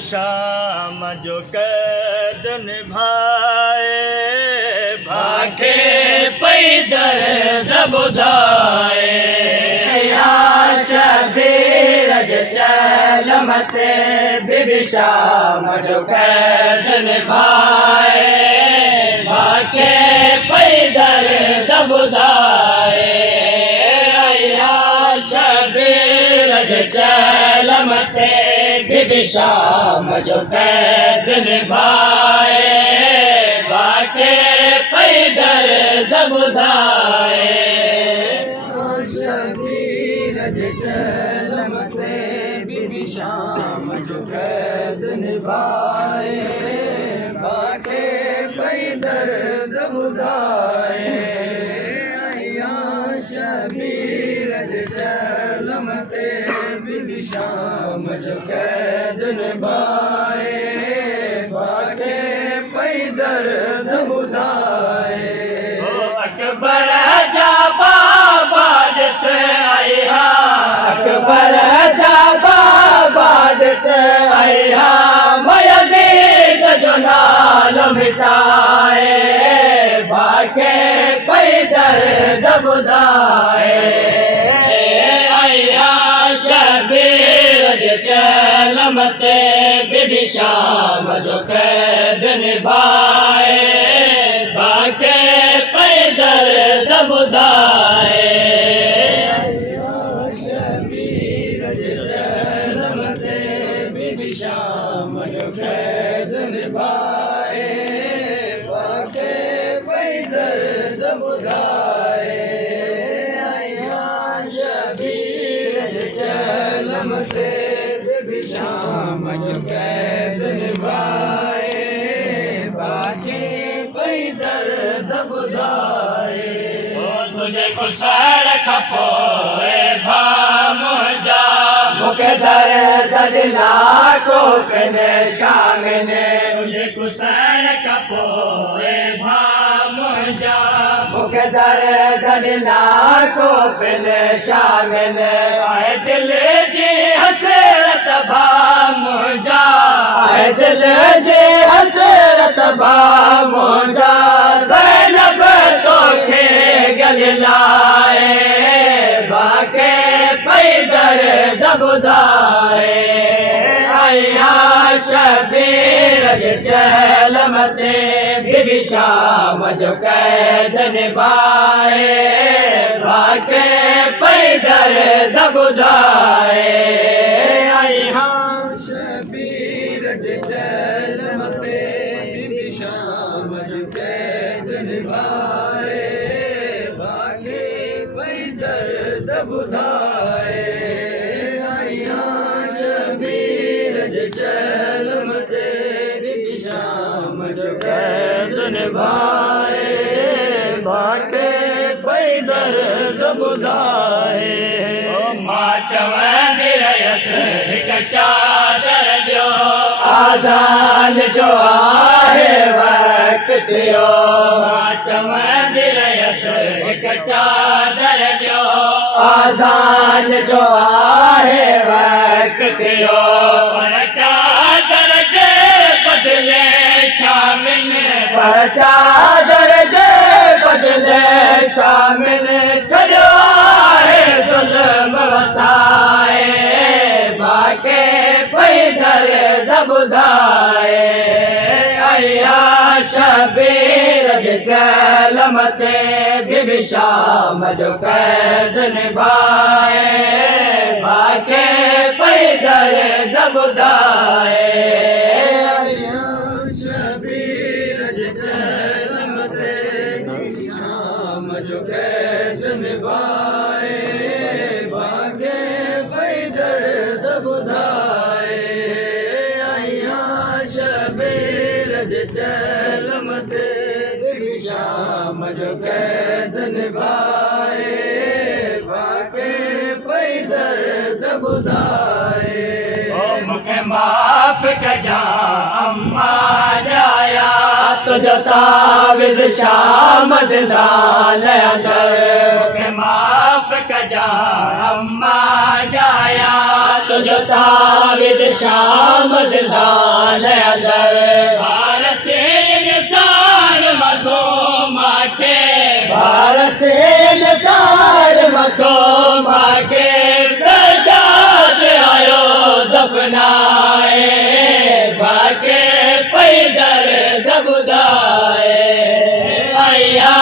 शाम जो कैद निभाए भाखे पई दर्द ॿुधाए या शबीर जे चलम ते बीबी शाम जो कैद निभाए भाखे पई दर्द ॿुधाए या शबीर जे चलम ते बीबी शाम जो कैद निभाए भाखे पई दर्द ॿुधाए शबीर जे चलम ते बीबी शाम जो कैद निभाए भाखे पई दर्द ॿुधाए या शबीर जे चलम ते बीबी शाम जो कैद निभाए भाखे पई दर्द ॿुधाए अकबर जा बाबा ॾिस आया अकबर जा बाबा ॾिस आया यज़ीद जो नालो मिटाए भाखे पई दर्द ॿुधाए शबीर जे चलम ते बीबी शाम जो कैद निभाए भाखे पई दर्द ॿुधाए शबीर जे चलम ते बीबी शाम जो कैद निभाए भाखे पई दर्द ॿुधाए चलम ते बीबी शाम जो कैद निभाए भाखे पई दर्द ॿुधाए तुझे खुसड़ खां पोइ भाम जा मूंखे दर्द ॾिना को शाम ने तुझे खुसड़ खां पोइ भाम जा मूंखे दर्द ॾिना को शाम ने दिल जी हसरत भाम जा दिल जी हसरत भाम जा ज़ैनब तोखे गल लाए भाखे पई दर्द ॿुधाए आया शबीर जे चलम ते बीबी शाम जो कैद निभाए भाखे पई दर्द ॿुधाए शबीर जे चलम ते बीबी शाम जो कैद निभाए भाखे पई दर्द ॿुधाए शबीर जे चलम ते बीबी शाम जो कैद निभाए भाखे पई दर्द ॿुधाए मां चवंदी रहियसि हिकु चादर जो आज़ान जो आहे वक़्तु थियो मां चवंदी रहियसि हिकु चादर जो आज़ान जो आहे वक़्तु थियो पर चादर जे बदिले शामिल पर चादर जे बदिले शामिल छॾियो आहे ज़ुल्म वसाए भाखे पई दर्द ॿुधाए आया शबीर जे चलम ते बीबी शाम जो कैद निभाए भाखे पई दर्द ॿुधाए शबीर जे चलम ते बीबी शाम जो कैद निभाए भाखे पई दर्द ॿुधाए शबीर जे चलम ते बीबी शाम जो कैद निभाए भाखे पई दर्द ॿुधाए मूंखे माफ़ कजां अम्मा जाया तुझो तावीज़ शाम ज़िंदान अंदर मूंखे माफ़ कजां अम्मा जाया तुझो तावीज़ शाम ज़िंदान अंदर भारत से निसार मसूमा के भारत से निसार मसूमा के सजाद आयो दफनाए बाके पैदर दबुदाए आया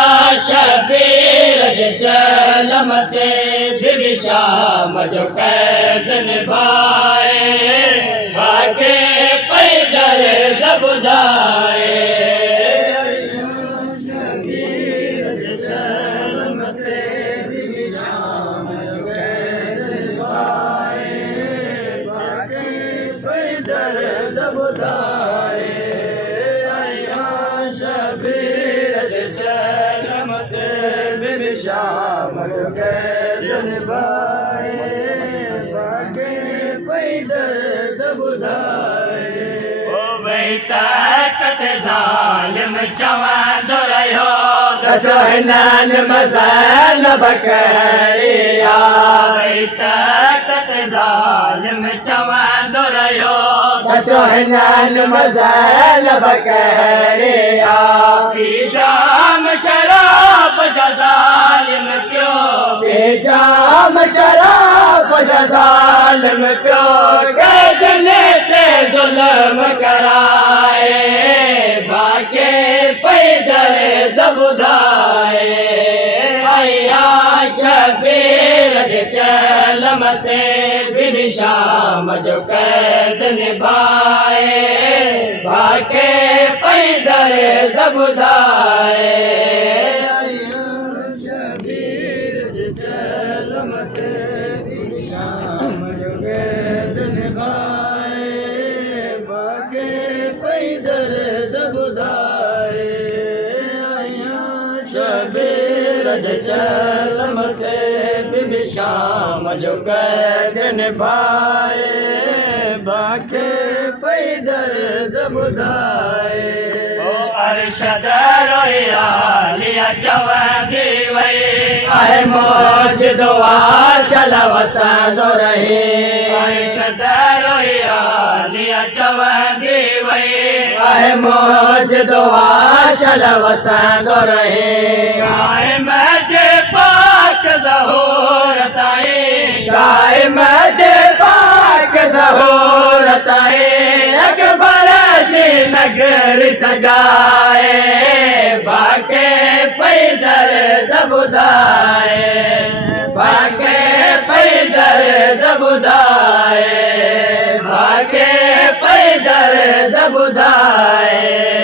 शबीर चलमते बीबी शाम जो कैद निभाए बाके पैदर दबुदाए शबीर चलमते बीबी शाम जो कैद निभाए बाके पैदर दबुदाए शबीर चलमते बीबी शाम जो कैद निभाए बाके पैदर दबुदाए ओ बेटा कत जालिम चवांदो रहो दशहनान मज़ान बकरिया बेटा कत जालिम चवांदो रहो दशहनान मज़ान बकरिया जाम शराब जालिम क्यों बेजाम शराब जालिम क्यों गजने ते जुल्म कराए बाके पैदर दबुदाए आया शबीर चलमते बीबी शाम जो कैद निभाए बाके पैदर दबुदाए शबीर चलमते बीबी शाम जो कैद निभाए बाके पैदर दबुदाए शबीर चलमते बीबी शाम जो कैद निभाए बाके पैदर दबुदाए ओ अरशद रोया लिया जवाबी वही आहे मौज दुआ शलवसन रहे अरशद रोया लिया जवाबी वही आहे मौज दुआ शलवसन रहे गाय मजे पाक ज़हूरताए गाय मजे पाक ज़हूरताए अकबर जी नगर सजाए बाके पैदर दबुदाए बाके पैदर दबुदाए बाके पैदर दबुदाए